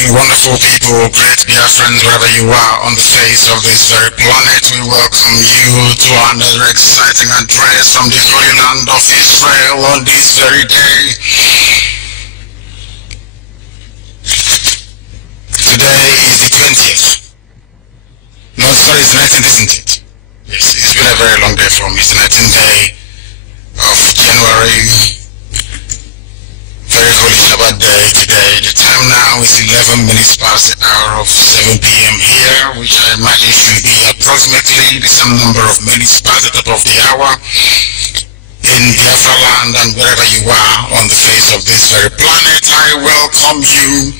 morning, wonderful people, great BIAFRANS, wherever you are on the face of this very planet. We welcome you to another exciting address from the Holy Land of Israel on this very day. Today is the 20th. No, sorry, it's the 19th, isn't it? Yes, it's been a very long day for me. It's the 19th day of January. Very holy Shabbat day today. The time now is 11 minutes past the hour of 7 p.m. here, which I imagine should be approximately the same number of minutes past the top of the hour in Biafra land and wherever you are on the face of this very planet. I welcome you.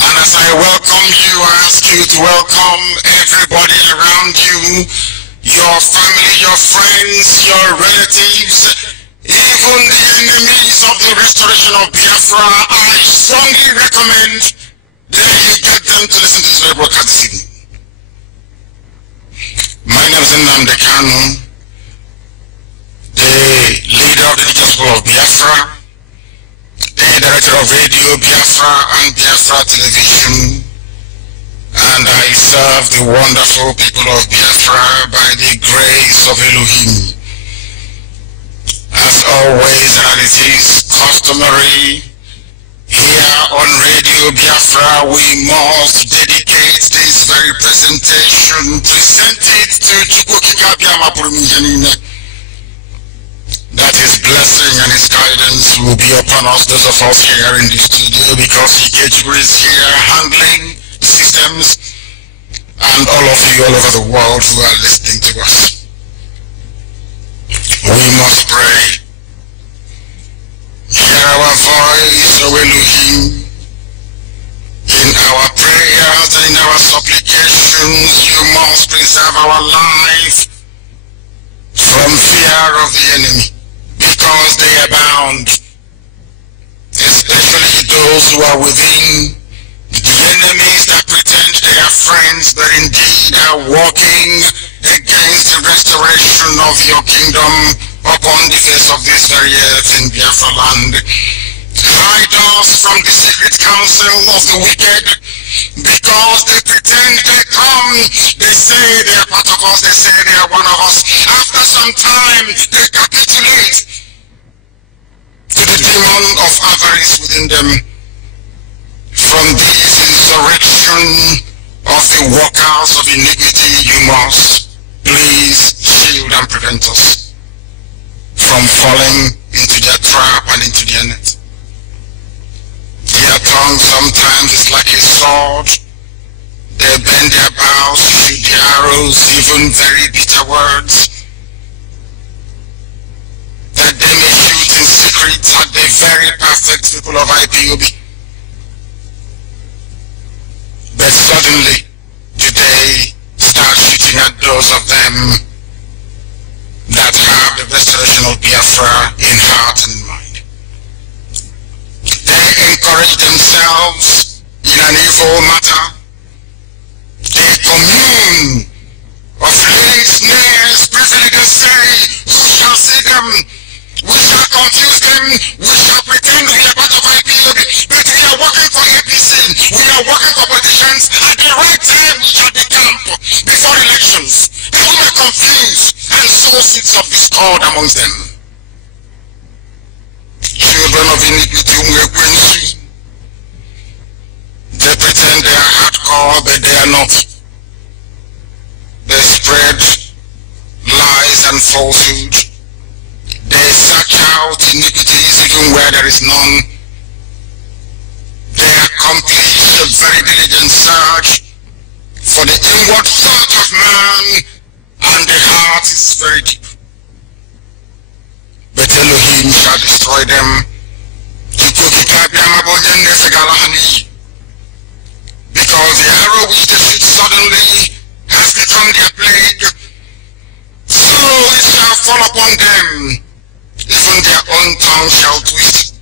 And as I welcome you, I ask you to welcome everybody around you, your family, your friends, your relatives, even the enemies of the restoration of Biafra. I strongly recommend that you get them to listen to this very broadcast this evening. My name is Nnamdi Kanu, the leader of the Digital School of Biafra, the director of Radio Biafra and Biafra Television, and I serve the wonderful people of Biafra by the grace of Elohim. As always, and it is customary, here on Radio Biafra, we must dedicate this very presentation, present it to Chukwukika Biamapurumjenine. That his blessing and his guidance will be upon us, those of us here in the studio, because Ikechukwu is here handling systems, and all of you all over the world who are listening to us. We must pray. Hear our voice, O Elohim. In our prayers and in our supplications, you must preserve our life from fear of the enemy, because they abound, especially those who are within. The enemies that pretend they are friends, but indeed are working against the restoration of your kingdom upon the face of this very earth in Biafra land. Hide us from the secret counsel of the wicked, because they pretend they come, they say they are part of us, they say they are one of us. After some time, they capitulate to the demon of avarice within them. From this insurrection of the workers of iniquity, you must please shield and prevent us from falling into their trap and into their net. Their tongue sometimes is like a sword. They bend their bows, shoot their arrows, even very bitter words, that they may shoot in secret at the very perfect people of Ipob. But suddenly, today, start shooting at those of them that have the restoration of Biafra in heart and mind. They encourage themselves in an evil matter. They commune of laying snares, briefly they say, who shall see them? We shall confuse them, we shall pretend we are part of Ipob, but we are working for APC, we are working for politicians. At the right time we shall decamp before elections. They will confuse and sow seeds of discord amongst them. Children of iniquity, they pretend they are hardcore, but they are not. They spread lies and falsehood. They search out iniquities even where there is none. They accomplish a very diligent search for the inward thought of man, and the heart is very deep. But Elohim shall destroy them, because the arrow which they shoot suddenly has become their plague. So it shall fall upon them, even their own tongue shall twist,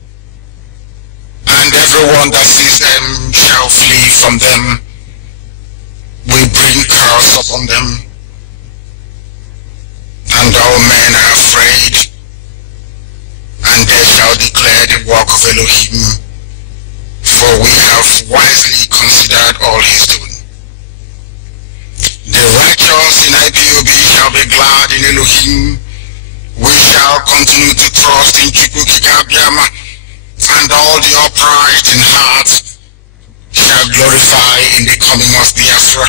and everyone that sees them shall flee from them. We bring curse upon them, and all men are afraid, and they shall declare the work of Elohim, for we have wisely Biama, and all the upright in heart shall glorify in the coming of Biafra.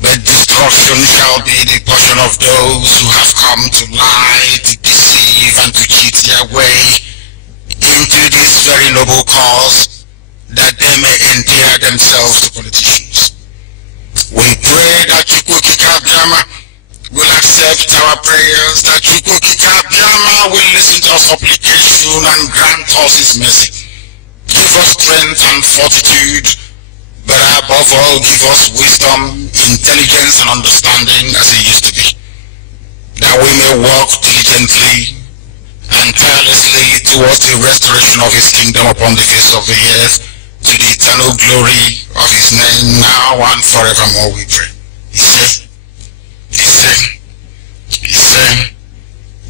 But destruction shall be the portion of those who have come to lie, to deceive, and to cheat their way into this very noble cause, that they may endear themselves to politicians. We pray that Chukwukika Biama will accept our prayers, that Chukwukika Biama will listen to our supplication and grant us his mercy. Give us strength and fortitude, but above all, give us wisdom, intelligence, and understanding as it used to be, that we may walk diligently and tirelessly towards the restoration of his kingdom upon the face of the earth, to the eternal glory of his name, now and forevermore, we pray. He said,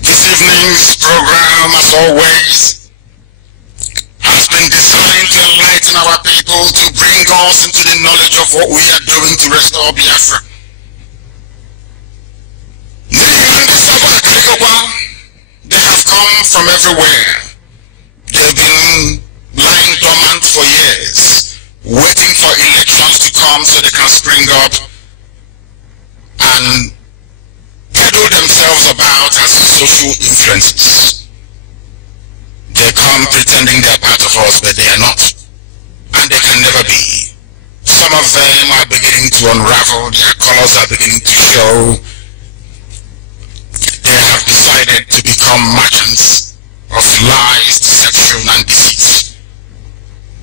this evening's program, as always, has been designed to enlighten our people, to bring us into the knowledge of what we are doing to restore Biafra. They have come from everywhere. They've been lying dormant for years, waiting for elections to come so they can spring up and peddle themselves about as social influences. They come pretending they're part of us, but they are not, and they can never be. Some of them are beginning to unravel, their colors are beginning to show. They have decided to become merchants of lies, deception, and deceit.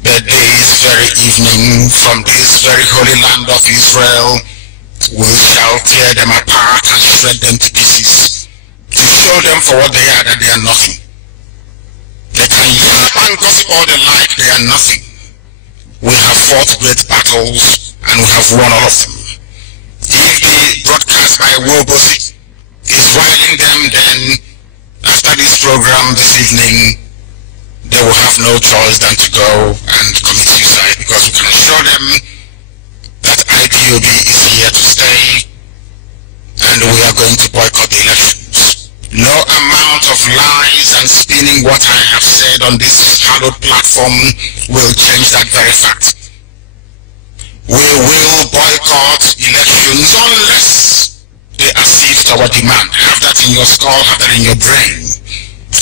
But this very evening, from this very holy land of Israel, we shall tear them apart and shred them to pieces, to show them for what they are, that they are nothing. They can yap and gossip all they like, they are nothing. We have fought great battles, and we have won all of them. If the broadcast by Wobosi is riling them, then after this program this evening, they will have no choice than to go and commit suicide, because we can assure them that IPOB is here to stay, and we are going to boycott the elections. No amount of lies and spinning what I have said on this hallowed platform will change that very fact. We will boycott elections unless they accede to our demand. Have that in your skull, have that in your brain.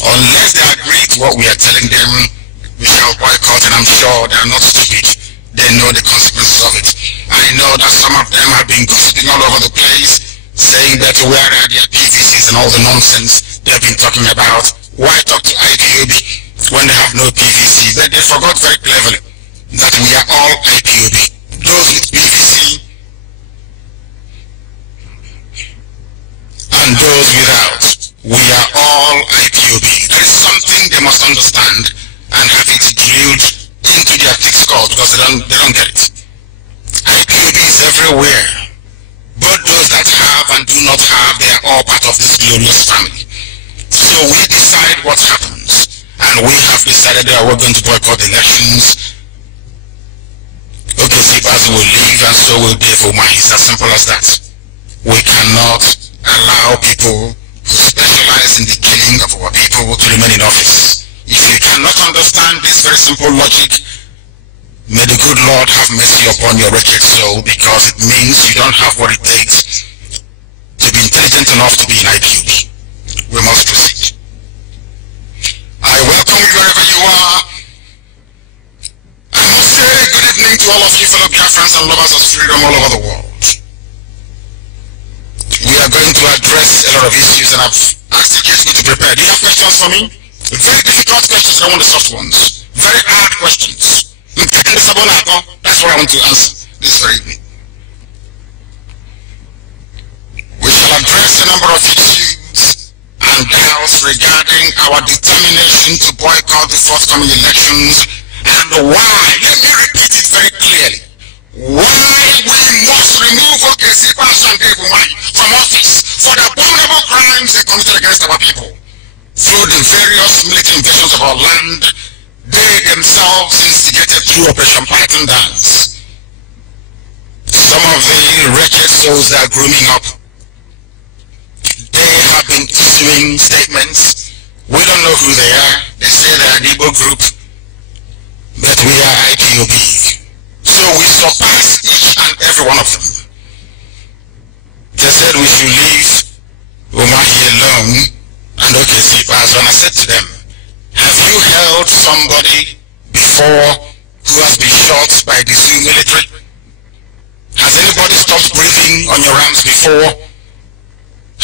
Unless they agree to what we are telling them, we shall boycott, and I'm sure they are not stupid. They know the consequences of it. I know that some of them have been gossiping all over the place, saying that where are their PVCs and all the nonsense they've been talking about. Why talk to IPOB when they have no PVC? But they forgot very cleverly that we are all IPOB. Those with PVC and those without. We are all IPOB. That is something they must understand and have it drilled into their thick skull, because they don't get it. IPOB is everywhere. Both those that have and do not have, they are all part of this glorious family. So we decide what happens, and we have decided that we're going to boycott elections. Okay, Zibazi will leave, and so will Dave Omai. It's as simple as that. We cannot allow people who specialize in the killing of our people to remain in office. If you cannot understand this very simple logic, may the good Lord have mercy upon your wretched soul, because it means you don't have what it takes to be intelligent enough to be in IPOB. We must proceed. I welcome you wherever you are. I must say good evening to all of you fellow BIAFRANS and lovers of freedom all over the world. We are going to address a lot of issues, and I've asked the kids to prepare. Do you have questions for me? Very difficult questions, I want the soft ones. Very hard questions. That's what I want to answer this very evening. We shall address a number of issues and doubts regarding our determination to boycott the forthcoming elections, and why, let me repeat it very clearly, why we must remove from office for the abominable crimes they committed against our people through the various military invasions of our land they themselves instigated through Operation Python Dance. Some of the wretched souls that are grooming up, they have been issuing statements. We don't know who they are. They say they are an Igbo group, but we are IPOB. So we surpass each and every one of them. They said we should leave Umahi alone and Okesipas. And I said to them, have you held somebody before who has been shot by the Zoo military? Has anybody stopped breathing on your arms before?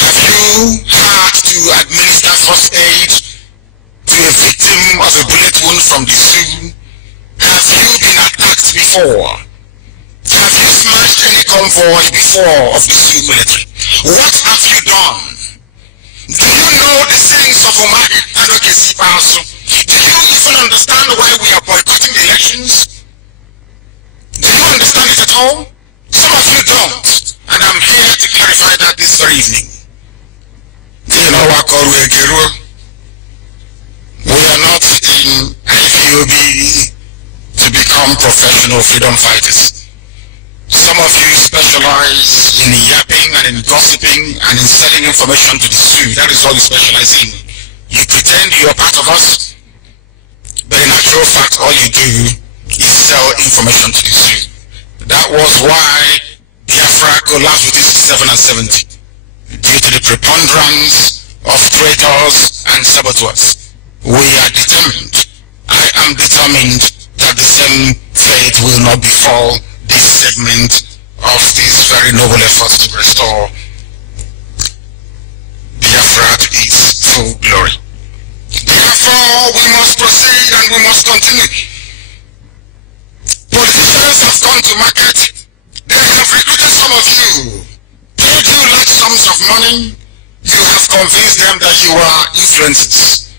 Have you had to administer first aid to a victim of a bullet wound from the Zoo? Have you been attacked before? Have you smashed any convoy before of the Zoo military? What have you done? Do you know the sayings of Umahi and Okesipas? Do you even understand why we are boycotting the elections? Do you understand it at all? Some of you don't, and I'm here to clarify that this very evening. Do you know what we are not in IPOB to become professional freedom fighters. Some of you specialize in yapping and in gossiping and in selling information to the Zoo. That is all you specialize in. You pretend you are part of us, but in actual fact all you do is sell information to the Zoo. That was why Biafra collapsed within 67 and 70, due to the preponderance of traitors and saboteurs. We are determined, I am determined, that the same fate will not befall this segment of these very noble efforts to restore Biafra to its full glory. Therefore, we must proceed and we must continue. Politicians have gone to market. They have recruited some of you, paid you large sums of money. You have convinced them that you are influencers,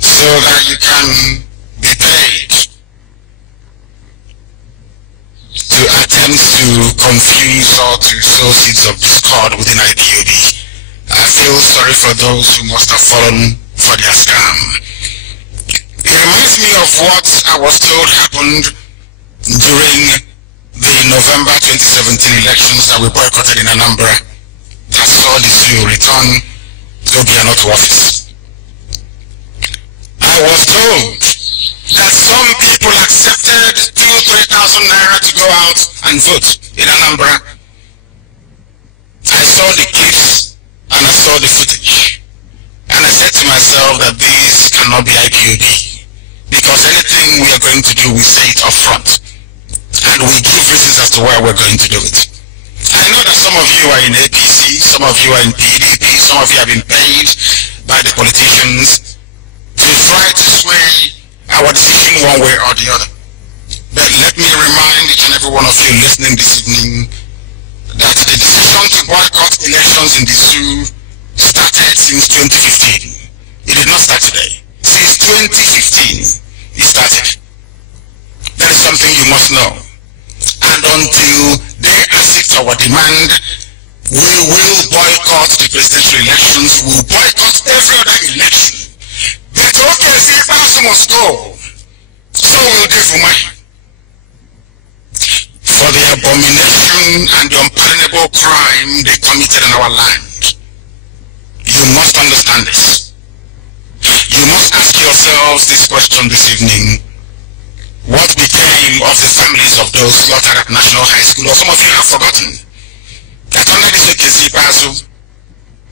so that you can be paid to attempt to confuse or to sow seeds of discord within IPOB. I feel sorry for those who must have fallen for their scam. It reminds me of what I was told happened during the November 2017 elections that we boycotted in Anambra, that saw the Zoo return to Obiano to office. I was told that some people accepted 2,000–3,000 naira to go out and vote in Anambra. I saw the clips and I saw the footage, and I said to myself that these cannot be IPOB, because anything we are going to do, we say it up front, and we give reasons as to why we're going to do it. I know that some of you are in APC, some of you are in PDP, some of you have been paid by the politicians to try to sway our decision one way or the other. But let me remind each and every one of you listening this evening that the decision to boycott elections in the Zoo started since 2015. It did not start today. Since 2015, it started. That is something you must know. And until they accept our demand, we will boycott the presidential elections. We will boycott every other election. But okay, see, if I must go, so will they for mine. For the abomination and the unpardonable crime they committed in our land. You must understand this. You must ask yourselves this question this evening. What became of the families of those slaughtered at National High School? Or some of you have forgotten that under this Okesipas,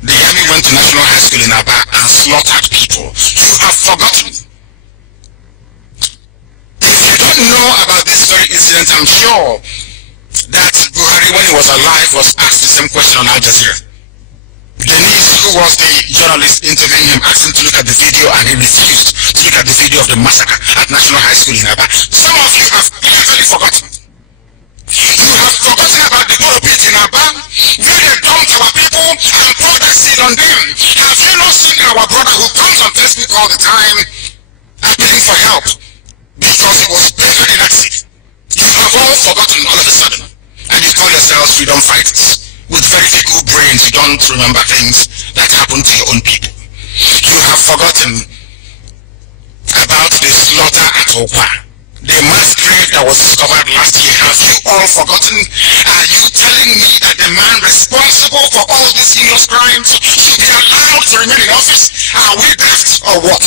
the army went to National High School in Aba and slaughtered people. You have forgotten. If you don't know about this very incident, I'm sure that Buhari, when he was alive, was asked the same question on Al Jazeera. Denise, who was the journalist interviewing him, asked him to look at the video, and he refused to look at the video of the massacre at National High School in Aba. Some of you have clearly forgotten. You have forgotten about the Goro pit in Aba, where they dumped our people and poured acid on them. Have you not seen our brother who comes on Facebook all the time appealing for help because he was buried in acid? You have all forgotten all of a sudden, and you call yourselves freedom fighters. With very fickle brains, you don't remember things that happen to your own people. You have forgotten about the slaughter at Opa, the mass grave that was discovered last year. Have you all forgotten? Are you telling me that the man responsible for all these heinous crimes should be allowed to remain in office? Are we daft or what?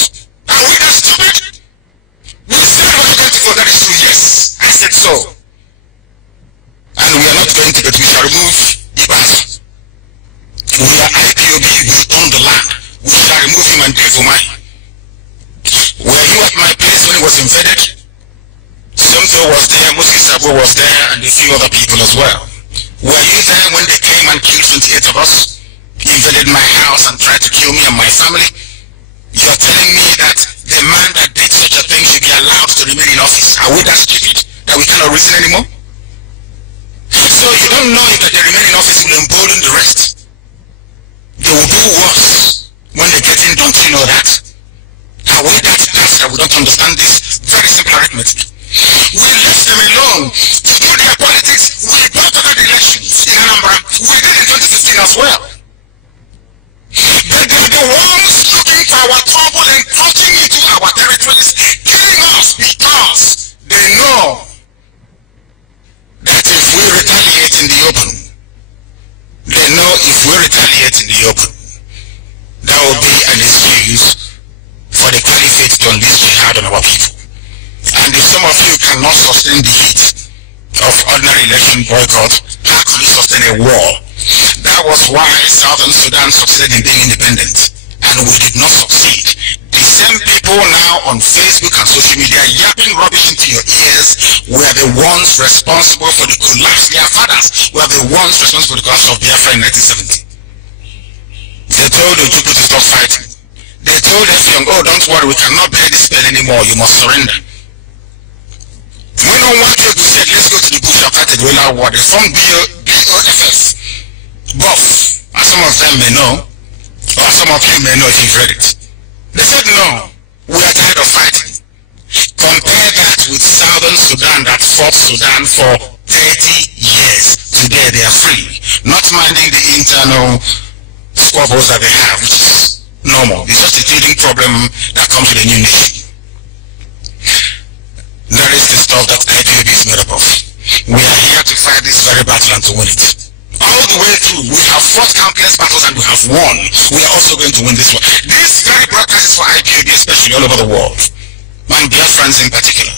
so. And we are not going to, but we shall remove Ibas. We are IPOB, we own the land. We shall remove him and give Umai. Were you at my place when it was invaded? Somto was there, Moses Sabo was there, and a few other people as well. Were you there when they came and killed 28 of us? Invaded my house and tried to kill me and my family? You're telling me that the man that did such a thing should be allowed to remain in office? Are we that stupid that we cannot reason anymore? So you don't know if that they remain in office will embolden the rest. They will do worse when they get in, don't you know that? Are we that bastard? We don't understand this very simple arithmetic. We left them alone to do their politics. We brought about the elections in Anambra. We did in 2015 as well. But they're the ones looking for our trouble and cutting into our territories, killing us because they know that if we retaliate in the open, they know if we retaliate in the open, that will be an excuse for the caliphate to unleash jihad on our people. And if some of you cannot sustain the heat of ordinary election boycott, how could you sustain a war? That was why Southern Sudan succeeded in being independent, and we did not succeed. The same people now on Facebook and social media yapping rubbish into your ears were the ones responsible for the collapse. Their fathers were the ones responsible for the collapse of Biafra in 1970. They told the people to stop fighting. They told Effiong, oh, don't worry, we cannot bear this pain anymore, you must surrender. When on one day we said, let's go to the bush and fight the guerrilla war, they formed BOFS. Buff, as some of them may know, or some of you may know if you've read it. They said, no, we are tired of fighting. Compare that with Southern Sudan that fought Sudan for 30 years. Today they are free, not minding the internal squabbles that they have, which is normal. It's just a teething problem that comes with a new nation. That is the stuff that IPOB is made up of. We are here to fight this very battle and to win it. All the way through, we have fought countless battles and we have won. We are also going to win this one. This very broadcast is for IPOB, especially all over the world, and BIAFRANS in particular,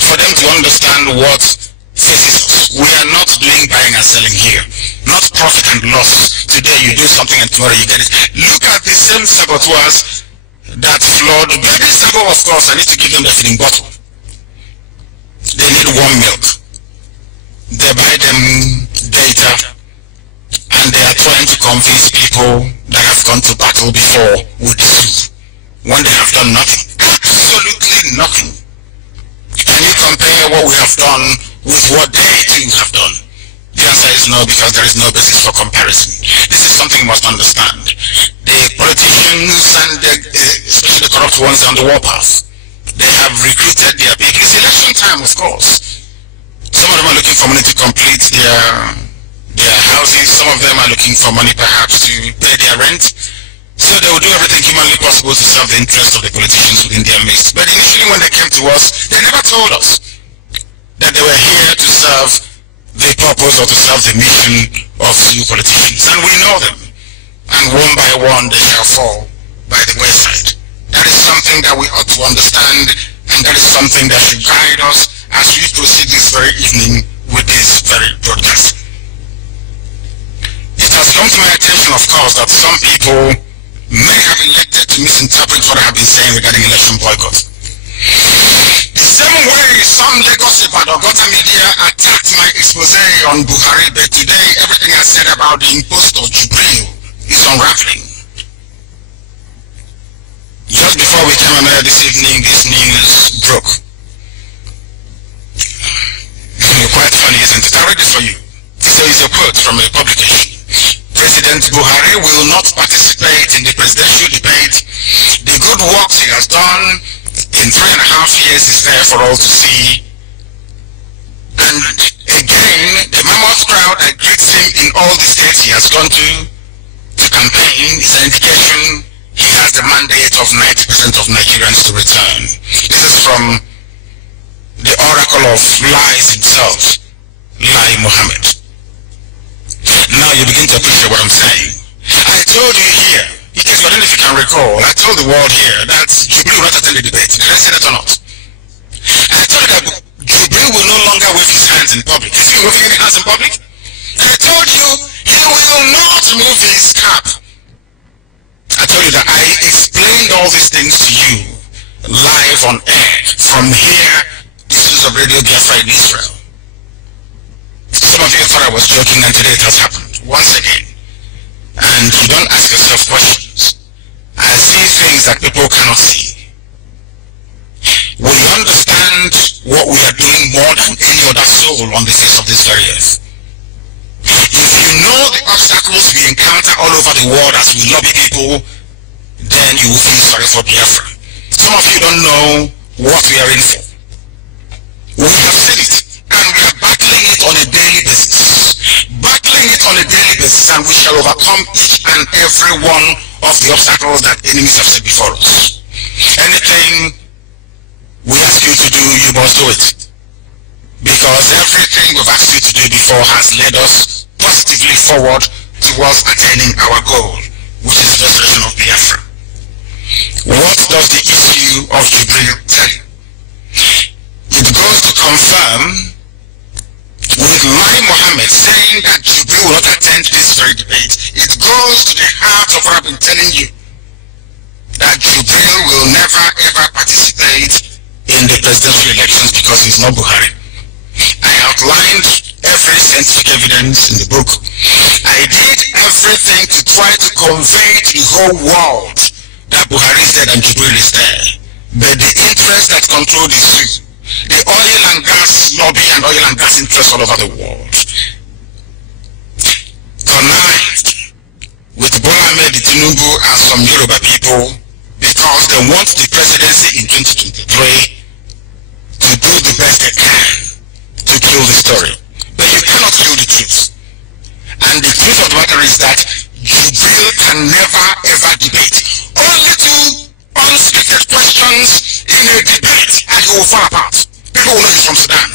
for them to understand what faces us. We are not doing buying and selling here, not profit and loss. Today you do something and tomorrow you get it. Look at the same saboteurs that flood baby Sabo, of course. I need to give them the feeding bottle. They need warm milk. They buy them data. And they are trying to convince people that have gone to battle before with the zoo, when they have done nothing. Absolutely nothing. Can you compare what we have done with what they too have done? The answer is no, because there is no basis for comparison. This is something you must understand. The politicians and especially the corrupt ones on the warpath, they have recruited their people. It's election time, of course. Some of them are looking for money to complete their houses. Some of them are looking for money perhaps to pay their rent. So they will do everything humanly possible to serve the interests of the politicians within their midst. But initially when they came to us, they never told us that they were here to serve the purpose or to serve the mission of you politicians. And we know them. And one by one they shall fall by the wayside. That is something that we ought to understand, and that is something that should guide us as we proceed this very evening with this very broadcast. It has come to my attention, of course, that some people may have elected to misinterpret what I have been saying regarding election boycott. The same way some Lagos Ibadan media attacked my expose on Buhari, but today everything I said about the impostor Jubril is unraveling. Just before we came on air this evening, this news broke. Quite funny, isn't it? I read this for you. So it's a quote from a publication. President Buhari will not participate in the presidential debate. The good works he has done in 3.5 years is there for all to see. And again, the mammoth crowd that greets him in all the states he has gone to campaign is an indication he has the mandate of 90% of Nigerians to return. This is from the oracle of lies himself, Lai Mohammed. Now you begin to appreciate what I'm saying. I told you here, in case I don't know if you can recall, I told the world here that Jubril will not attend the debate. Did I say that or not? I told you that Jubril will no longer wait hands in public. Is he removing any hands in public? I told you he will not remove his cap. I told you that I explained all these things to you live on air from here, the studios of Radio Biafra in Israel. Some of you thought I was joking, and today it has happened once again. And you don't ask yourself questions. I see things that people cannot see. We understand what we are doing more than any other soul on the face of this very earth. If you know the obstacles we encounter all over the world as we lobby people, then you will feel sorry for Biafra. Some of you don't know what we are in for. We have seen it, and we are battling it on a daily basis. Battling it on a daily basis, and we shall overcome each and every one of the obstacles that enemies have set before us. Anything we ask you to do, you must do it. Because everything we've asked you to do before has led us positively forward towards attaining our goal, which is the restoration of Biafra. What does the issue of Jubril tell you? It goes to confirm with Lai Mohammed saying that Jubril will not attend this very debate. It goes to the heart of what I've been telling you, that Jubril will never ever participate in the presidential elections because he's not Buhari. I outlined every scientific evidence in the book. I did everything to try to convey to the whole world that Buhari is dead and Jubril is there. But the interests that control the zoo, the oil and gas lobby and oil and gas interests all over the world, connived with Bola Ahmed Tinubu and some Yoruba people because they want the presidency in 2023 to do the best they can to kill the story. But you cannot kill the truth. And the truth of the matter is that Jubril can never ever debate. Only two unscripted questions in a debate and he will fall apart. People will know he's from Sudan.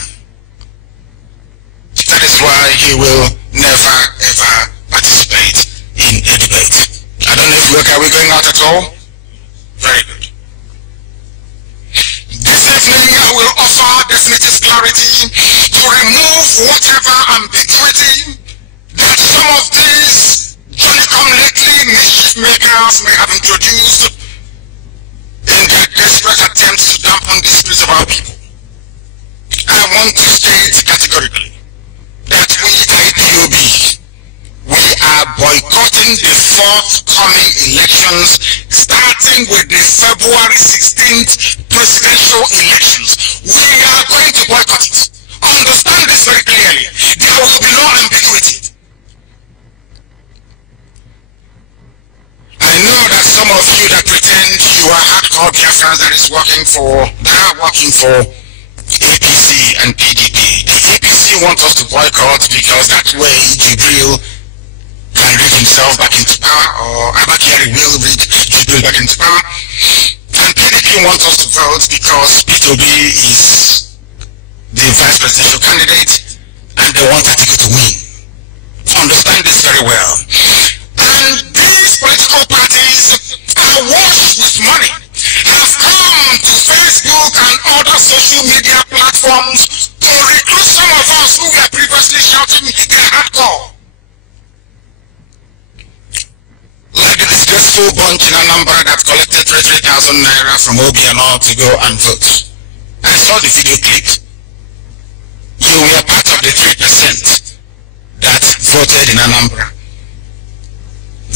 That is why he will never ever participate in a debate. I don't know if are we going out at all? Very good. This evening I will offer definitive clarity to remove whatever ambiguity that some of these Johnny-come-lately mischief makers may have introduced in their desperate attempts to dampen the spirits of our people. I want to state categorically that we IPOB, we are boycotting the forthcoming elections, starting with the February 16th presidential elections. We are going to boycott it. Understand this very clearly. There will be no ambiguity. I know that some of you that pretend you are hardcore Biafrans that are working for APC and PDP. The APC wants us to boycott because that way Jubril can rig himself back into power, or Abakari will rig Jubril back into power. And PDP wants us to vote because P2B is the vice presidential candidate and they want Atiku to win. Understand this very well. And these political parties are washed with money, have come to Facebook and other social media platforms to recruit some of us who were previously shouting they're hardcore. Like the disgraceful bunch in Anambra that collected 3,000 naira from Obiano to go and vote. I saw the video clip. You were part of the 3% that voted in Anambra.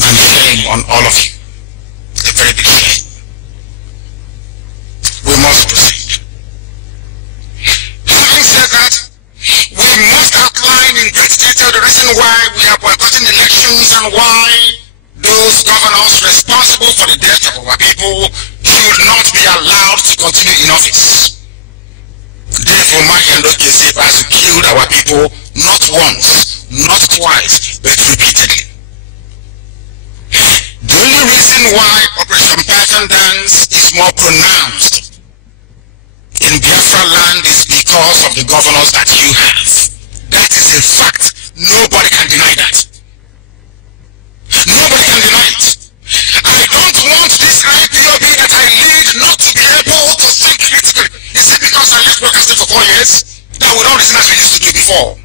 And shame on all of you. A very big shame. We must proceed. Having said that, we must outline in great detail the reason why we are boycotting elections and why those governors responsible for the death of our people should not be allowed to continue in office. Therefore, Mahendo Kesepas killed our people not once, not twice, but repeatedly. The only reason why Operation Python Dance is more pronounced in Biafra land is because of the governors that you have. That is a fact. Nobody can deny that. Nobody can deny it. I don't want this IPOB that I lead not to be able to think critically. Is it because I left broadcasting for 4 years that we don't listen as we used to do before? before?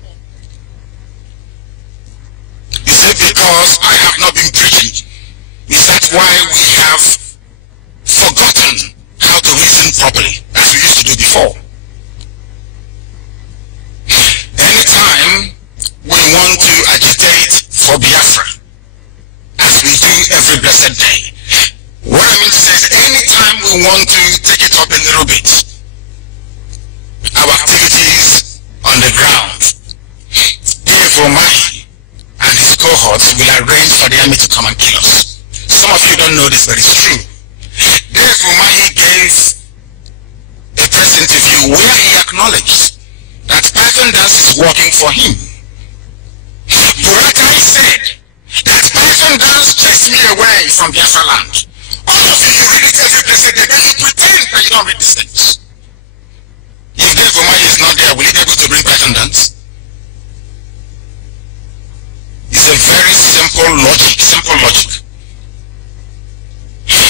Is it because I have not been preaching? Is that why we have forgotten how to reason properly as we used to do before? Anytime we want to agitate for Biafra, as we do every blessed day, what I mean to say is anytime we want to take it up a little bit, our activities on the ground, Dave Omahi and his cohorts will arrange for the army to come and kill us. Some of you don't know this, but it's true. Dave Omahi gave a press interview where he acknowledged that Python Dance is working for him. Buratai said that Python Dance chased me away from Biafra land. All of you read it every blessed day, but you pretend that you don't read these things. If Dave Omahi is not there, will he be able to bring Python Dance? It's a very simple logic,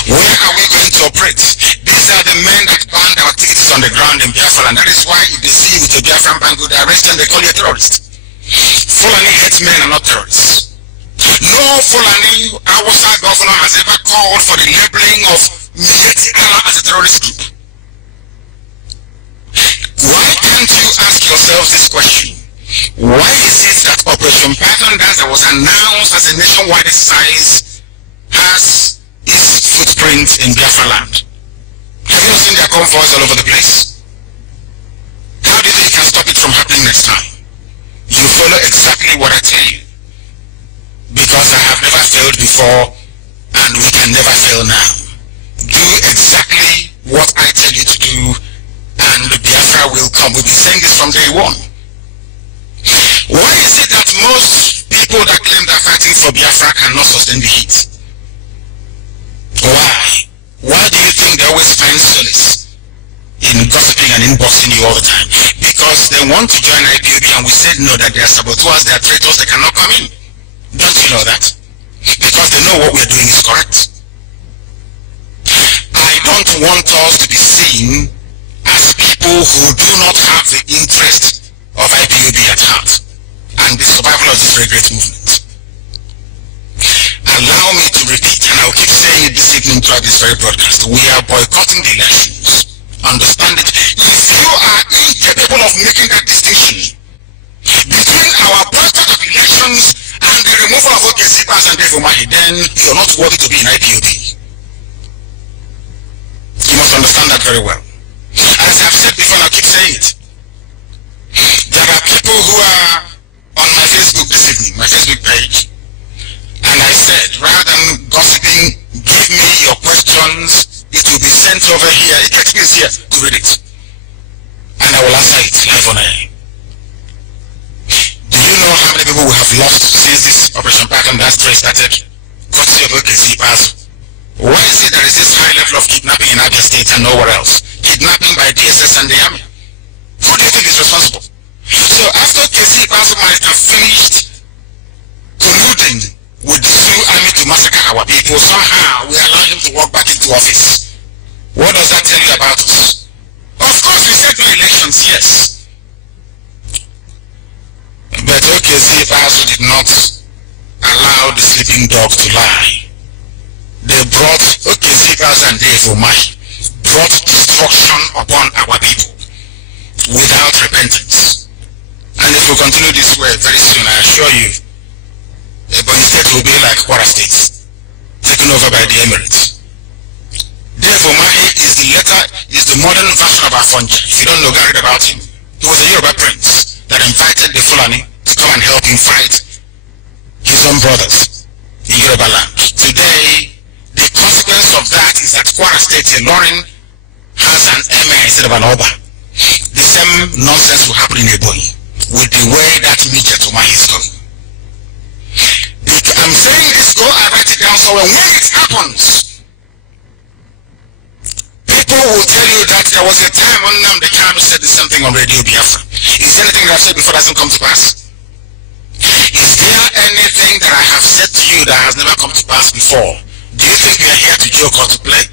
Where are we going to operate? These are the men that banned our activities on the ground in Biafra, and that is why if they see you with a Biafran bangle, they arrest them, they call you a terrorist. Fulani headsmen are not terrorists. No Fulani Awasa governor has ever called for the labeling of Mieti Allah as a terrorist group. Why can't you ask yourselves this question? Why is it that Operation Python Dance that was announced as a nationwide exercise has its footprint in Biafra land? Have you seen their convoys all over the place? How do you think you can stop it from happening next time? You follow exactly what I tell you. Because I have never failed before, and we can never fail now. Do exactly what I tell you to do, and Biafra will come. We've been saying this from day one. Why is it that most people that claim they're fighting for Biafra cannot sustain the heat? Why? Why do you think they always find solace in gossiping and inboxing you all the time? Because they want to join IPOB, and we said no, that they are saboteurs, they are traitors, they cannot come in. Don't you know that? Because they know what we're doing is correct. I don't want us to be seen as people who do not have the interest of IPOB at heart and the survival of this very great movement. Allow me to repeat, and I'll keep saying it this evening throughout this very broadcast, we are boycotting the elections. Understand it. If you are incapable of making that distinction between our boycott of elections and the removal of Okesipas and Dave Omahi, then you're not worthy to be in IPOB. You must understand that very well. As I've said before, and I'll keep saying it, there are people who are on my Facebook this evening, my Facebook page, and I said, rather than gossiping, give me your questions, it will be sent over here, it gets me here to read it, and I will answer it live on air. Do you know how many people we have lost since this Operation Python Dance trace started? Courtesy of Okesipas. Why is it there is this high level of kidnapping in Abia State and nowhere else? Kidnapping by DSS and the army. Who do you think is responsible? So after Okesipas might have finished colluding with the Sioux army to massacre our people, somehow we allow him to walk back into office. What does that tell you about us? Of course we said no elections, yes. But Okesipas did not allow the sleeping dog to lie. They brought Okesipas and Dave Omahi, brought destruction upon our people without repentance. And if we continue this way, very soon, I assure you, Ebonyi State will be like Kwara State, taken over by the Emirates. Dave Omahi is the modern version of Afonja. If you don't know, read about him. He was a Yoruba prince that invited the Fulani to come and help him fight his own brothers in Yoruba land. Today, the consequence of that is that Kwara State in Lorin has an emir instead of an Oba. The same nonsense will happen in Ebonyi with the way that Midget Omahi is going. I'm saying this, go and write it down, so when it happens, people will tell you that there was a time when Nnamdi Kanu said the same thing on Radio Biafra. Is anything that I've said before doesn't come to pass? Is there anything that I have said to you that has never come to pass before? Do you think we are here to joke or to play?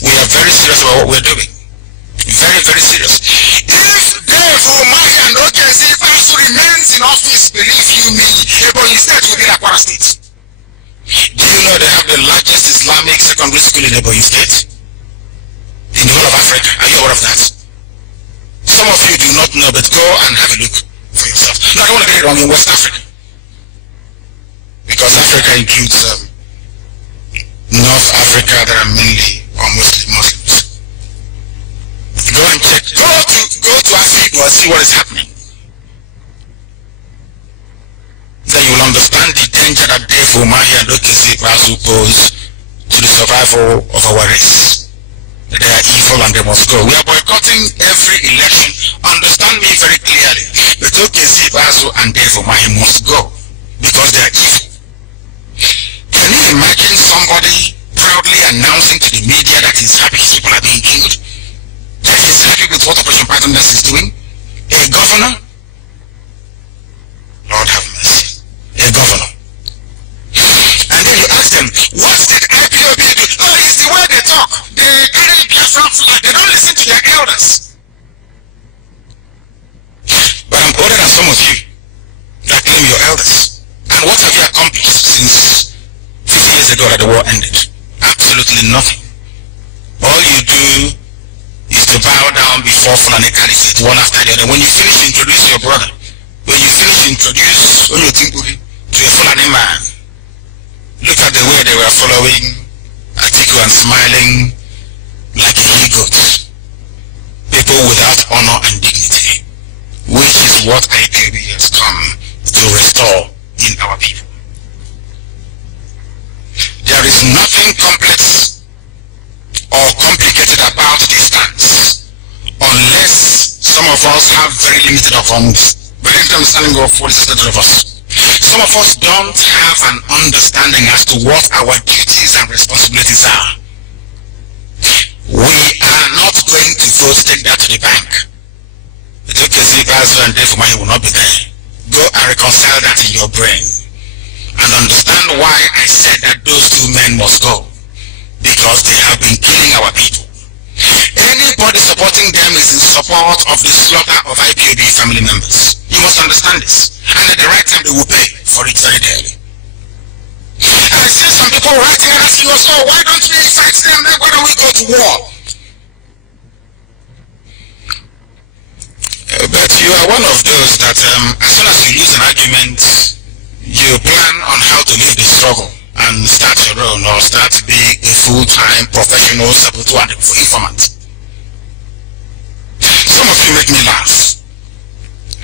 We are very serious about what we're doing. Very, very serious. If they not know, but go and have a look for yourself. No, I don't want to get it wrong, in West Africa. Because Africa includes North Africa that are mainly or mostly Muslims. Go and check. Go to Africa and see what is happening. Then you will understand the danger that Dave Umahi and Okezie pose to the survival of our race. They are evil and they must go. We are boycotting every election. Understand me very clearly. But Okezie and Dave Umahi must go because they are evil. Can you imagine somebody proudly announcing to the media that he's happy his people are being killed? That he's happy with what Operation Pythoness is doing? A governor? Lord have mercy. A governor. And then you ask them, what did IPOB do? Oh, it's the way they talk. They carry BIAFRA flag. They don't listen to their elders. But I'm older than some of you that claim your elders. And what have you accomplished since 50 years ago that the war ended? Absolutely nothing. All you do is to bow down before Fulani Caliphate one after the other. When you finish, introduce your brother. When you finish, introduce Onyotinkuri to a Fulani man. Look at the way they were following Atiku and smiling like a he-goat. People without honor and dignity, which is what IPOB has come to restore in our people. There is nothing complex or complicated about this stance, unless some of us have very limited understanding of what is expected of us. Some of us don't have an understanding as to what our duties and responsibilities are. We are not going to vote, take that to the bank. It's okay, see, Basil and Dave Umahi will not be there. Go and reconcile that in your brain. And understand why I said that those two men must go. Because they have been killing our people. Anybody supporting them is in support of the slaughter of IPOB family members. You must understand this. And at the right time they will pay for it very dearly. And I see some people writing and asking us, oh, why don't we fight them? Why don't we go to war? But you are one of those that as soon as you lose an argument, you plan on how to leave the struggle and start your own, or start to be a full-time professional saboteur and informant. Some of you make me laugh.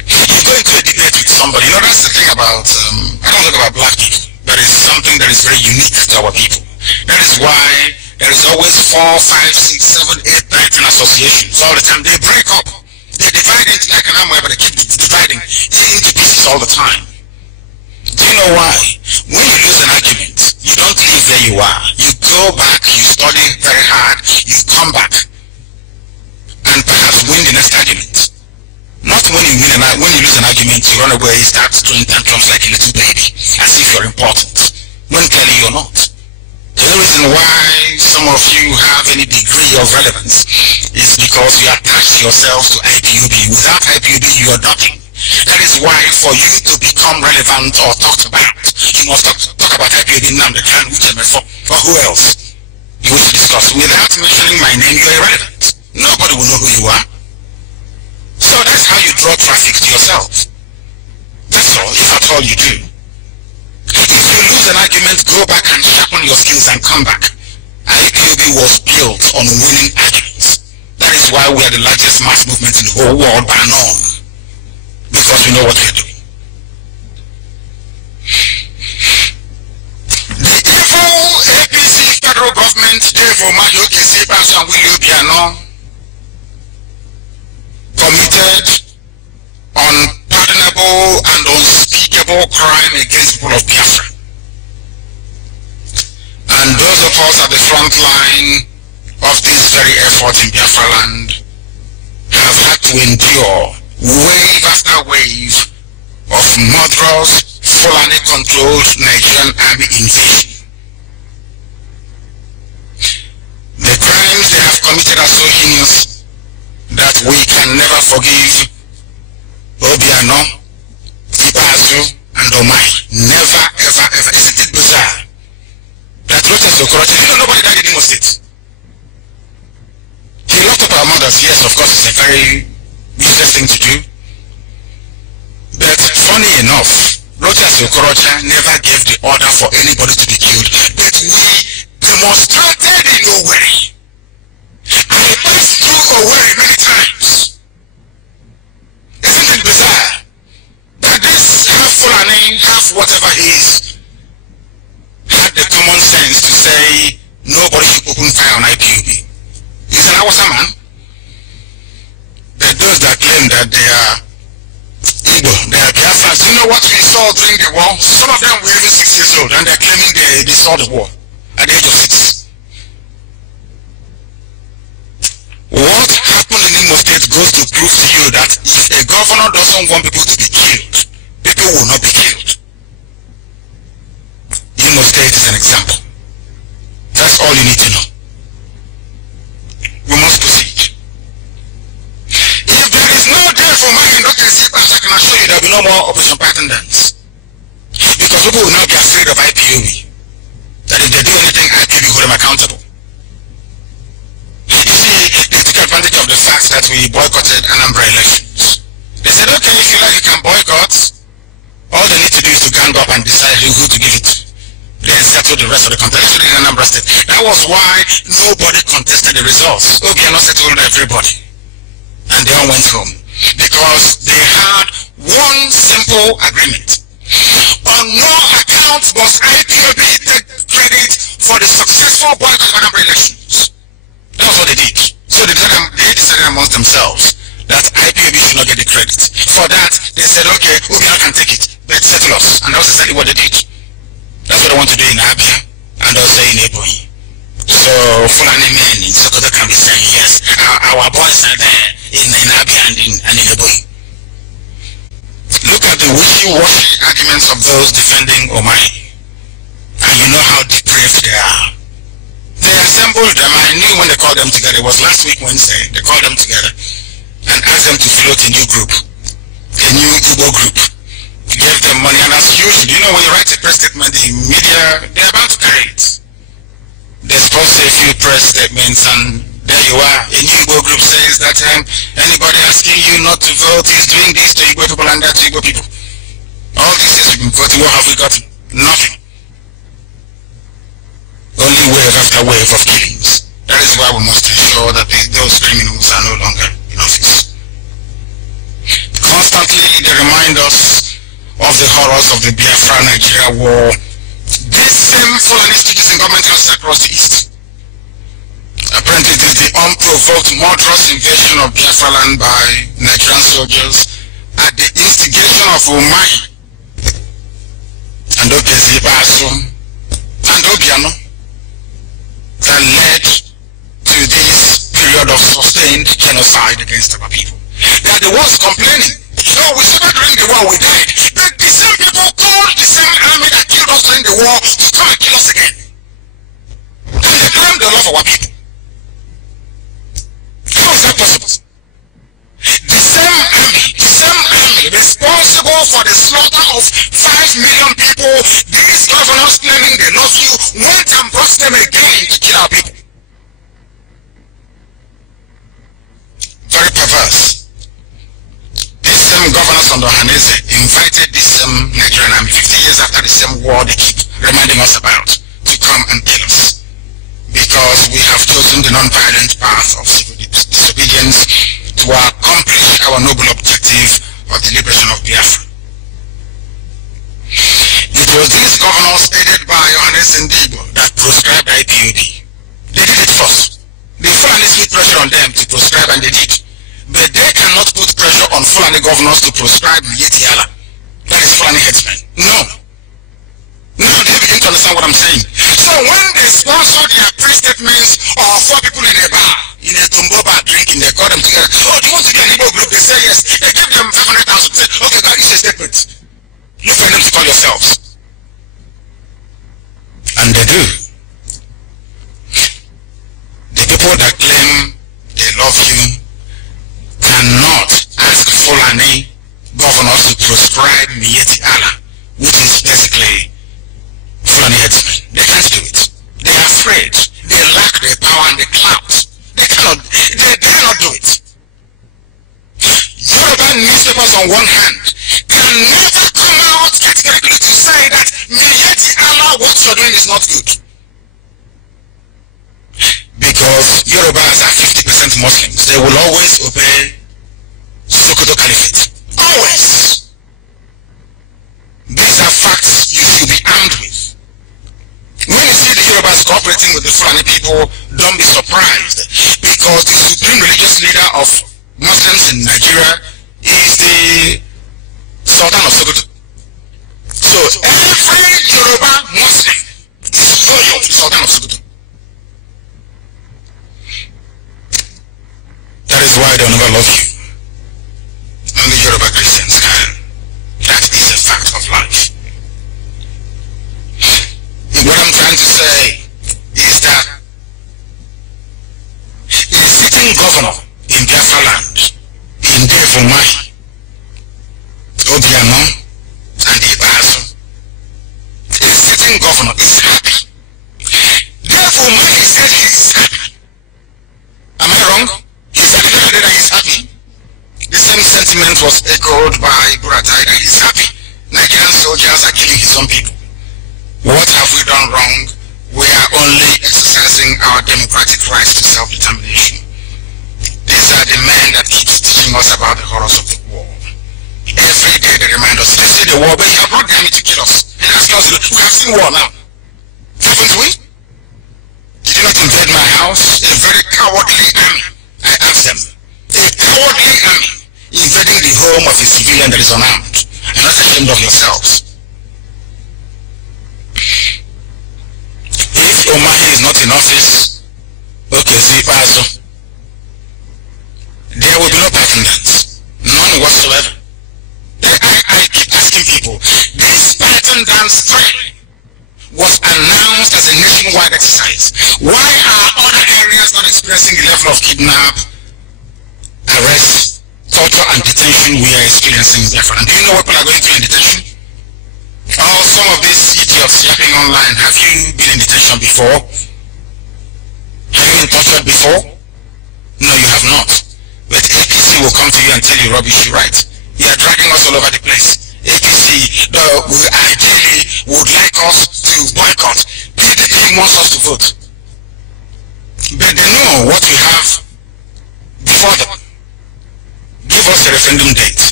You go into a debate with somebody. You know, that's the thing about, I don't talk about black people. That is something that is very unique to our people. That is why there is always 4, 5, 6, 7, 8, 9, 10 associations all the time. They break up. They divide into like an army, but they keep dividing into pieces all the time. Do you know why? When you lose an argument, you don't leave where you are. You go back, you study very hard, you come back, and perhaps win the next argument. Not when you lose an argument, you run away, start throwing tantrums like a little baby, as if you're important, when clearly you're not. The only reason why some of you have any degree of relevance is because you attach yourself to IPOB. Without IPOB, you are nothing. That is why for you to become relevant or talked about, you must talk about IPOB, Nnamdi Kanu, or who else you wish to discuss. Without mentioning my name, you are irrelevant. Nobody will know who you are. So that's how you draw traffic to yourself. That's all, if at all you do. If you lose an argument, go back and sharpen your skills and come back. IPOB was built on winning arguments. That is why we are the largest mass movement in the whole world by none. Because we know what we are doing. The evil APC federal government, Dave Umahi, Okezie and Willie Obiano, committed unpardonable and unspeakable crime against the people of Biafra. And those of us at the front line of this very effort in Biafra land have had to endure wave after wave of murderous, Fulani-controlled Nigerian army invasion. The crimes they have committed are so heinous that we can never forgive Obiano, Ipazu, and Umahi. Never, ever, ever. Isn't it bizarre that Rotas Okorocha, you know, nobody died in Imo State. He locked up our mothers. Yes, of course, it's a very useless thing thing to do. But funny enough, Rochas Okorocha never gave the order for anybody to be killed. But we demonstrated in Owerri. I passed through Owerri many times. Isn't it bizarre that this half Fulani, half whatever he is, had the common sense to say nobody should open fire on IPOB? He's an Hausa man. But those that claim that they are Igbo, they are BIAFRANS, you know what we saw during the war? Some of them were even 6 years old and they're claiming they saw the war at the age of 6. What happened in Imo State goes to prove to you that if a governor doesn't want people to be killed, people will not be killed. Imo State is an example. That's all you need to know. We must proceed. If there is no day for my indoctrination, I can assure you there will be no more Operation Pattern Dance. Because people will now be afraid of IPOB. That if they do anything, IPOB will hold them accountable. You see, they took advantage of the fact that we boycotted Anambra elections. They said, okay, if you like, you can boycott. All they need to do is to gang up and decide who to give it to. Then settle the rest of the contest in Anambra State. That was why nobody contested the results. Obiano settled everybody. And they all went home. Because they had one simple agreement. On no account must IPOB take credit for the successful boycott of Anambra elections. That's what they did. So they decided amongst themselves that IPOB should not get the credit. For that, they said, okay, Obiano can take it, but settle us. And that was exactly what they did. That's what I want to do in Abia and also in Ipob. So Fulani men in Sokoto can be saying, yes, our boys are there in Abia and in Ipob. Look at the wishy-washy arguments of those defending Omai, and you know how depraved they are. They assembled them. I knew when they called them together. It was last week Wednesday. They called them together and asked them to float a new group, a new Igbo group. Gave them money, and as usual, you know, when you write a press statement, the media, they're about to carry it. They're supposed to say a few press statements, and there you are. A new Igbo group says that anybody asking you not to vote is doing this to Igbo people and that to Igbo people. All these years we've been voting, what have we gotten? Nothing. Only wave after wave of killings. That is why we must ensure that those criminals are no longer in office. Constantly, they remind us of the horrors of the Biafra Nigeria war. These same Fulani stooges in government houses across the east. Apparently it is the unprovoked murderous invasion of Biafra land by Nigerian soldiers at the instigation of Omai and Obiano that led to this period of sustained genocide against our people. They are the ones complaining. No, we suffered during the war, we died. But the same people called the same army that killed us during the war to come and kill us again. And they claim they love our people. How is that possible? The same army responsible for the slaughter of 5 million people, these governors claiming they love you, went and brought them again to kill our people. Very perverse. Governors under Hanese invited this Nigerian army 50 years after the same war they keep reminding us about to come and kill us, because we have chosen the non-violent path of civil disobedience to accomplish our noble objective of the liberation of Biafra. It was these governors aided by Yohannes Ndibo that proscribed IPOB. They did it first. The Fulani put pressure on them to proscribe, and they did. But they cannot put pressure on Fulani governors to proscribe Yetiala. That is Fulani headsmen. No. Now they begin to understand what I'm saying. So when they sponsor their pre-statements or 4 people in a bar, in a tumbo bar drinking, they call them together. Oh, do you want to be an Igbo group? They say yes. They give them 500,000. Say, okay, God, issue a statement. Look for them to call yourselves. And they do. The people that claim they love you cannot ask Fulani governors to proscribe Mieti Allah, which is basically Fulani headsmen. They can't do it. They are afraid. They lack the power and the clout. They cannot do it. Yoruba newspapers on one hand can never come out categorically to say that Miyeti Allah, what you're doing is not good. Because Yorubas are 50% Muslims. They will always obey Sokoto Caliphate. Always. These are facts you should be armed with. When you see the Yorubas cooperating with the Fulani people, don't be surprised. Because the supreme religious leader of Muslims in Nigeria is the Sultan of Sokoto. So every Yoruba Muslim is loyal to the Sultan of Sokoto. That is why they'll never love you. Only Yoruba Christians can. That is a fact of life. What I'm trying to say is that a sitting governor in Biafra land, in Devumai, Obiano, and Ibazo, a sitting governor is happy. Devumai said he is happy. Am I wrong? He said that he is happy. The same sentiment was echoed by Buratai that he is happy. Nigerian soldiers are killing his own people. What have we done wrong? We are only exercising our democratic rights to self-determination. These are the men that keep teaching us about the horrors of the war. Every day they remind us, they say the war, but you have brought the army to kill us. And ask us, we have seen war now. Haven't we? Did you not invade my house? A very cowardly army. I asked them. A cowardly army invading the home of a civilian that is unarmed. You're not ashamed of yourselves. If Omahi is not in office, okay, Zipazo, there will be no backing dance. None whatsoever. I keep asking people, this pattern dance trend was announced as a nationwide exercise. Why are other areas not experiencing the level of kidnap, arrest, torture and detention we are experiencing in Biafra? And do you know what people are going through in detention? Oh, some of these idiots yapping online, have you been in detention before? Have you been tortured before? No, you have not. But APC will come to you and tell you rubbish you write. You are dragging us all over the place. APC ideally would like us to boycott. PDP wants us to vote. But they know what we have before them. Give us a referendum date.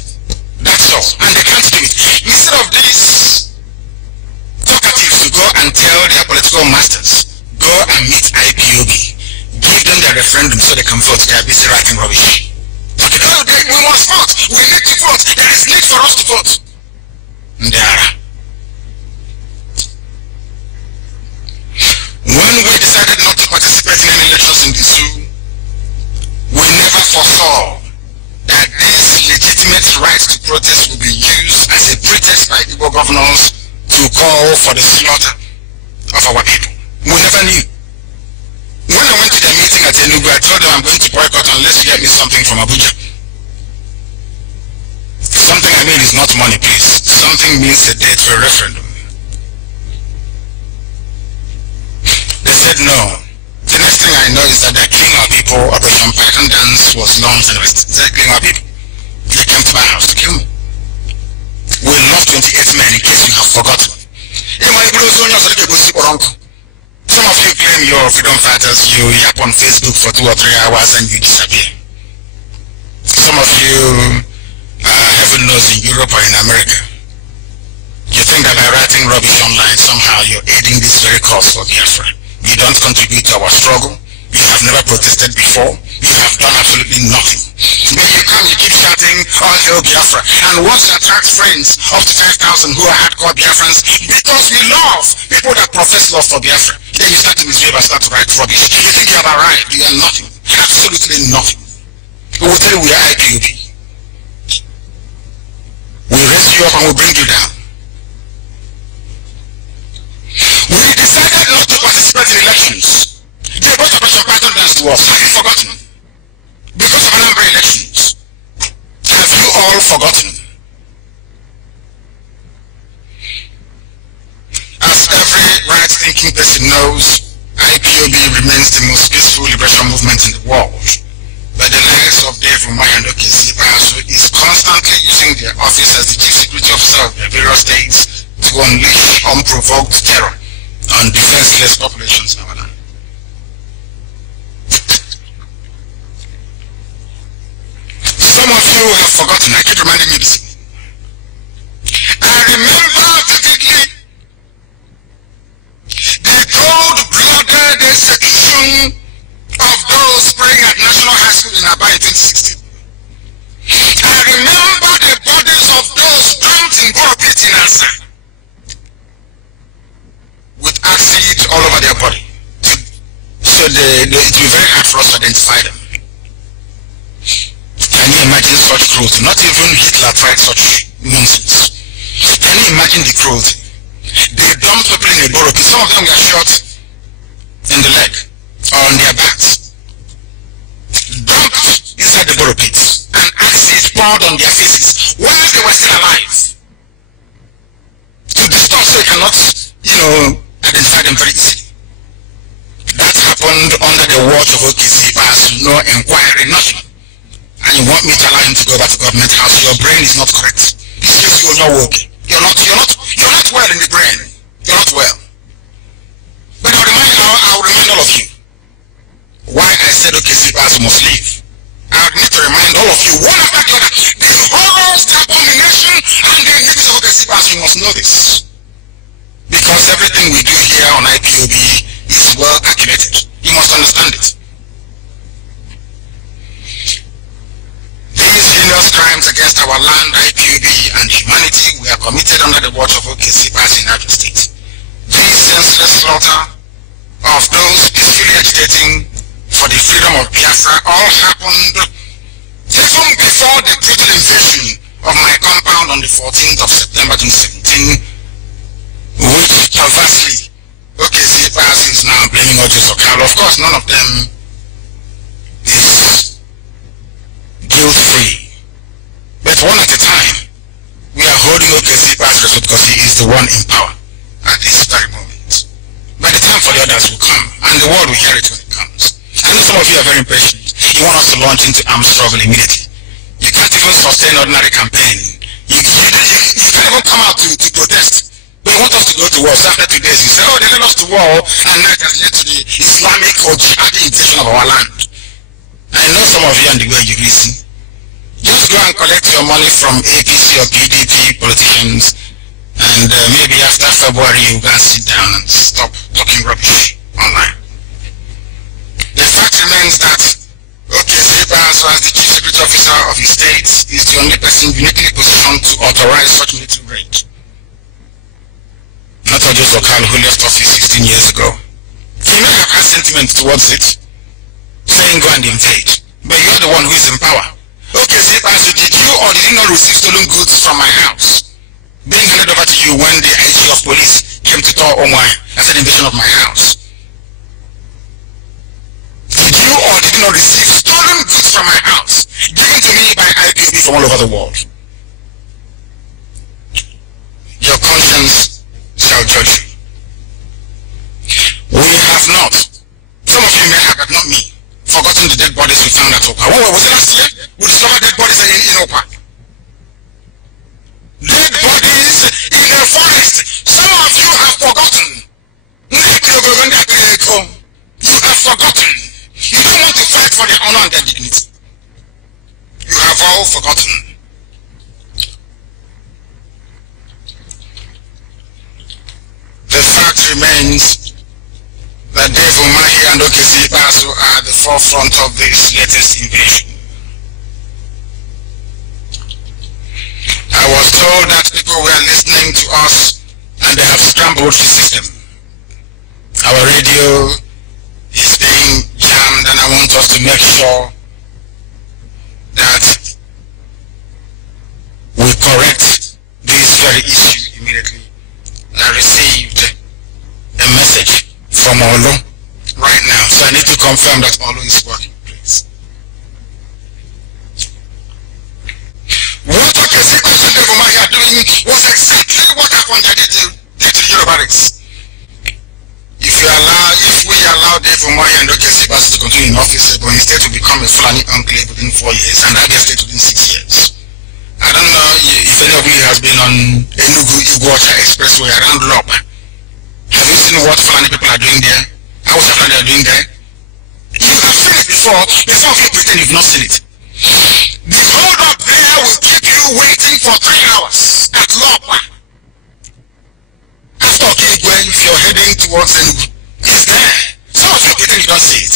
That's all. And they can't do it. Instead of this, talkatives to go and tell their political masters, go and meet IPOB. Give them their referendum so they can vote. They are busy writing rubbish. Okay, no, we must vote. We need to vote. There is need for us to vote. Ndara. When we decided not to participate in any elections in the zoo, we never foresaw that this legitimate right to protest will be used as a pretext by Ipob governors to call for the slaughter of our people. We never knew. When I went to the meeting at Enugu, I told them I'm going to boycott unless you get me something from Abuja. Something I mean is not money, please. Something means a date for a referendum. They said no. The next thing I know is that they're killing our people. Operation Python Dance was launched and they're killing our people. They came to my house to kill me. We lost 28 men in case you have forgotten. Some of you claim you're freedom fighters, you yap on Facebook for 2 or 3 hours and you disappear. Some of you heaven knows in Europe or in America. You think that by writing rubbish online somehow you're aiding this very cause for Biafra. You don't contribute to our struggle. You have never protested before. You have done absolutely nothing. Then you come, you keep shouting, all hail Biafra. And once you attract friends, up to 5,000 who are hardcore Biafrans, because we love people that profess love for Biafra, then you start to misbehave and start to write rubbish. You think you have arrived. You are nothing. Absolutely nothing. We will tell you we are IPOB. We raise you up and we bring you down. We decided not to participate in elections. They brought Operation Python Dance to us. Have you forgotten? Because of Anambra elections. Have you all forgotten? As every right-thinking person knows, IPOB remains the most peaceful liberation movement in the world. But the lives of Dave Umay and Okezi is constantly their office as the Chief Security Officer of their various states to unleash unprovoked terror on defenseless populations in our land. Some of you have forgotten, I keep reminding you this. I remember vividly the cold-blooded execution of those praying at National High School in Aba in 2016. I remember the bodies of those dumped in Borobit in Asa with acid all over their body. So it will be very hard for us to identify them. Can you imagine such cruelty? Not even Hitler tried such nonsense. Can you imagine the cruelty? They dumped people in a Borobit. Some of them got shot in the leg or on their backs. Dumped inside the Borobit. And acid poured on their faces while they were still alive. To distort so you cannot, identify them very easily. That happened under the watch of OKC as no inquiry, nothing. And you want me to allow him to go back to government house? Your brain is not correct. This says you are not working. You're not well in the brain. You're not well. But I'll remind all of you why I said OKC must leave. I need to remind all of you, one after the other, the horrors, the abomination, and the iniquities of OKC, you must know this. Because everything we do here on IPOB is well calculated. You must understand it. These heinous crimes against our land, IPOB, and humanity were committed under the watch of OKC in Niger State. This senseless slaughter of those peacefully agitating for the freedom of Biafra all happened even before the brutal invasion of my compound on the 14th of September 2017, which perversely OKC is now blaming Ojo Sokalo. Of course, none of them is guilt-free. But one at a time, we are holding OKC responsible because he is the one in power at this very moment. By the time for the others will come, and the world will hear it when it comes. I know some of you are very impatient. You want us to launch into armed struggle immediately. You can't even sustain ordinary campaign. You can't even come out to protest. But you want us to go to war. So after 2 days, you say, oh, they led us to war, and that has led to the Islamic or jihadi invasion of our land. I know some of you and the way you listen. Just go and collect your money from APC or PDP politicians, and maybe after February you can sit down and stop talking rubbish online. The fact remains that OKC as the Chief Security Officer of the state is the only person uniquely positioned to authorize such military raid. Not Ojo Sokalo, who left office 16 years ago. He may have had sentiment towards it, saying go and invade, but you're the one who is in power. OKC, did you or did you not receive stolen goods from my house being handed over to you when the IG of police came to Tor Omai as an invasion of my house? Did you or did you not receive stolen goods from my house given to me by IPOB from all over the world? Your conscience shall judge you. We have not, some of you may have, but not me, forgotten the dead bodies we found at Opa. What was it last year? We discovered dead bodies in Opa. Dead bodies in the forest. Some of you have forgotten. You have forgotten. You don't want to fight for their honor and their dignity. You have all forgotten. The fact remains that Dave Umahi and OKC are at the forefront of this latest invasion. I was told that people were listening to us and they have scrambled the system. Our radio is being jammed, and I want us to make sure that we correct this very issue immediately. I received a message from Olu right now, so I need to confirm that Olu is working, please. What OKC are doing was exactly what happened did to the Yorubaris. If we allow Dave Umahi and OKC to continue in office, but instead to become a Fulani enclave within 4 years, and Abia State within 6 years. I don't know, Many of you has been on Enugu-Iguacha Expressway around Lopa. Have you seen what Fulani people are doing there? How Fulani are doing there? You have seen it before you pretend you've not seen it. The hold up there will keep you waiting for 3 hours at Lopa. After Okigwe, if you're heading towards Enugu, it's there. Some of you pretend you don't see it.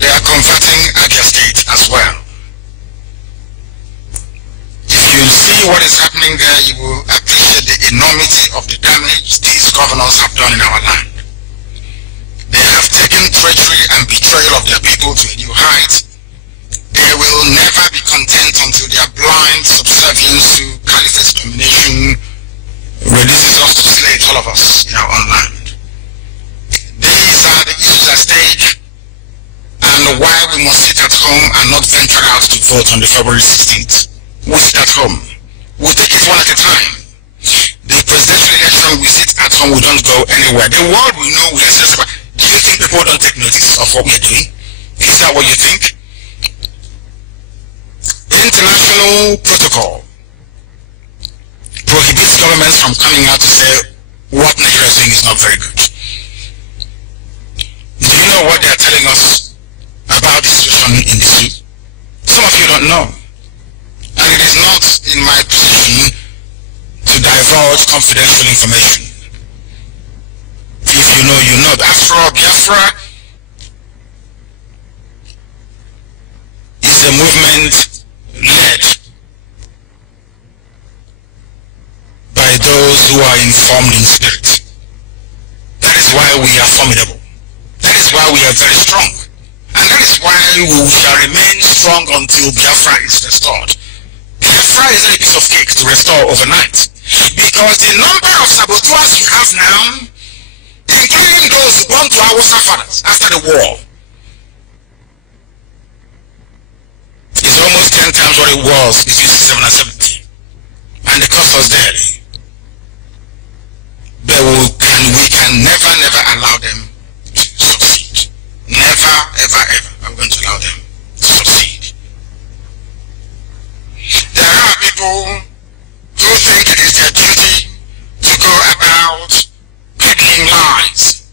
They are converting Abia State as well. If you see what is happening there, you will appreciate the enormity of the damage these governors have done in our land. They have taken treachery and betrayal of their people to a new height. They will never be content until their blind subservience to caliphate domination reduces us to slaves, all of us, in our own land. These are the issues at stake, and why we must sit at home and not venture out to vote on the February 16th. We sit at home. We take it one at a time. The presidential election, we sit at home, we don't go anywhere. The world will know we are serious about. Do you think people don't take notice of what we are doing? Is that what you think? International protocol prohibits governments from coming out to say what Nigeria is doing is not very good. Do you know what they are telling us about the situation in the sea? Some of you don't know. And it is not in my position to divulge confidential information. If you know, you know. BIAFRA is a movement led by those who are informed in spirit. That is why we are formidable. That is why we are very strong. And that is why we shall remain strong until Biafra is restored. Biafra is a piece of cake to restore overnight. Because the number of saboteurs you have now, including those who born to our fathers after the war, is almost 10 times what it was between 67 and 70. And the cost was dead. But we can never allow them to succeed. Never, ever are we going to allow them to succeed. There are people who think it is their duty to go about peddling lies.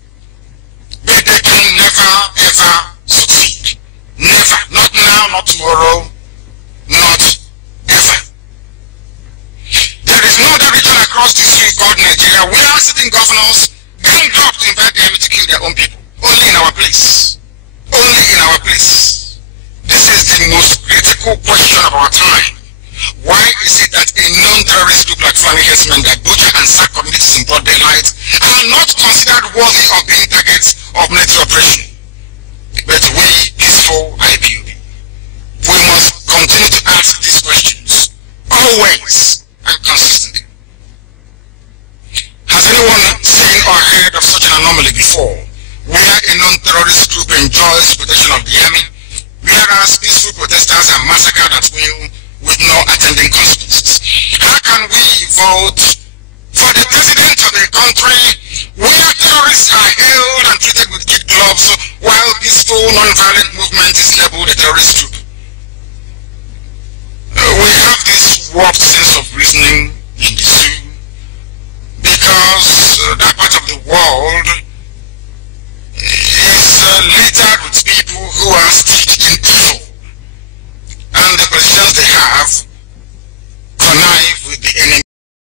But they can never, ever succeed. Never. Not now, not tomorrow, not ever. There is no other region across the sea called Nigeria where sitting governors gang up to invite the enemy to kill their own people. Only in our place. Only in our place. This is the most critical question of our time. Why is it that a non-terrorist group like Fulani herdsmen that butcher and sack communities in broad daylight are not considered worthy of being targets of military operation? But we, peaceful IPOB, we must continue to ask these questions, always and consistently. Has anyone seen or heard of such an anomaly before, where a non-terrorist group enjoys protection of the army, whereas peaceful protesters are massacred at will with no attending consequences? How can we vote for the president of a country where terrorists are held and treated with kid gloves while peaceful non-violent movement is labeled a terrorist group? We have this warped sense of reasoning in the zoo because that part of the world is